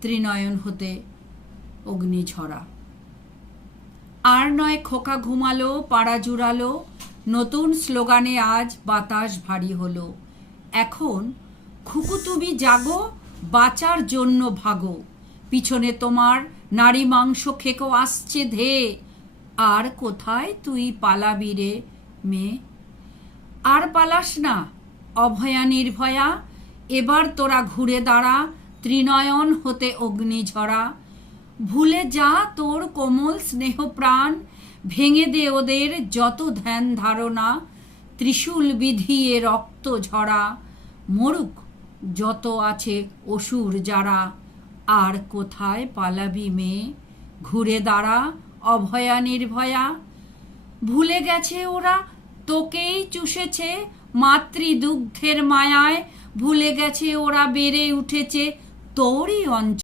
ত্রিনয়ন হতে অগ্নিঝরা। আর নয় খোকা ঘুমালো, পাড়া জুড়ালো, নতুন স্লোগানে আজ বাতাস ভারী হলো। এখন খুকু তুমি জাগো, বাঁচার জন্য ভাগো, পিছনে তোমার নারী মাংস খেকো আসছে ধেয়ে। আর কোথায় তুই পালাবি রে মেয়ে? আর পালাস না অভয়া নির্ভয়া, এবার তোরা ঘুরে দাঁড়া, ত্রিনয়ন হতে অগ্নিঝরা। ভুলে যা তোর কোমল স্নেহ প্রাণ, ভেঙে দে ওদের যত ধ্যান ধারণা, ত্রিশূল বিধিয়ে রক্ত ঝরা, মরুক যত আছে অসুর যারা। আর কোথায় পালাবি মেয়ে? ঘুরে দাঁড়া অভয়া নির্ভয়া। ভুলে গেছে ওরা তোকেই চুষেছে মাতৃদুগ্ধের মায়ায়, ভুলে গেছে ওরা বেড়ে উঠেছে তোরই অঞ্চল।